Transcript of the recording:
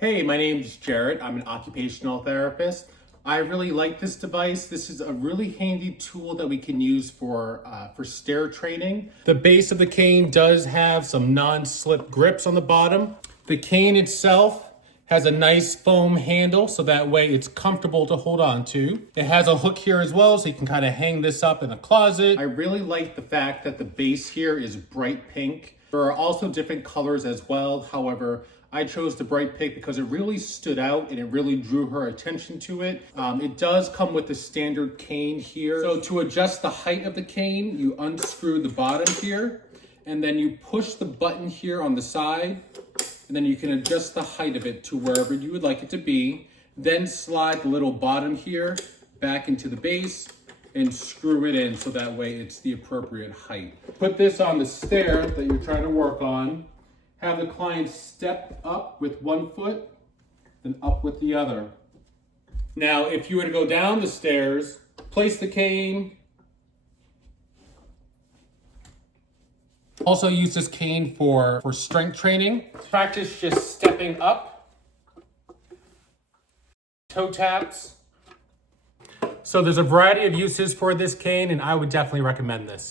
Hey, my name's Jared. I'm an occupational therapist. I really like this device. This is a really handy tool that we can use for stair training. The base of the cane does have some non-slip grips on the bottom. The cane itself has a nice foam handle, so that way it's comfortable to hold on to. It has a hook here as well, so you can kind of hang this up in the closet. I really like the fact that the base here is bright pink. There are also different colors as well. However, I chose the bright pink because it really stood out and it really drew her attention to it. It does come with the standard cane here. So to adjust the height of the cane, you unscrew the bottom here, and then you push the button here on the side, and then you can adjust the height of it to wherever you would like it to be. Then slide the little bottom here back into the base and screw it in so that way it's the appropriate height. Put this on the stair that you're trying to work on. Have the client step up with one foot, then up with the other. Now, if you were to go down the stairs, place the cane. Also use this cane for strength training. Practice just stepping up, toe taps. So there's a variety of uses for this cane, and I would definitely recommend this.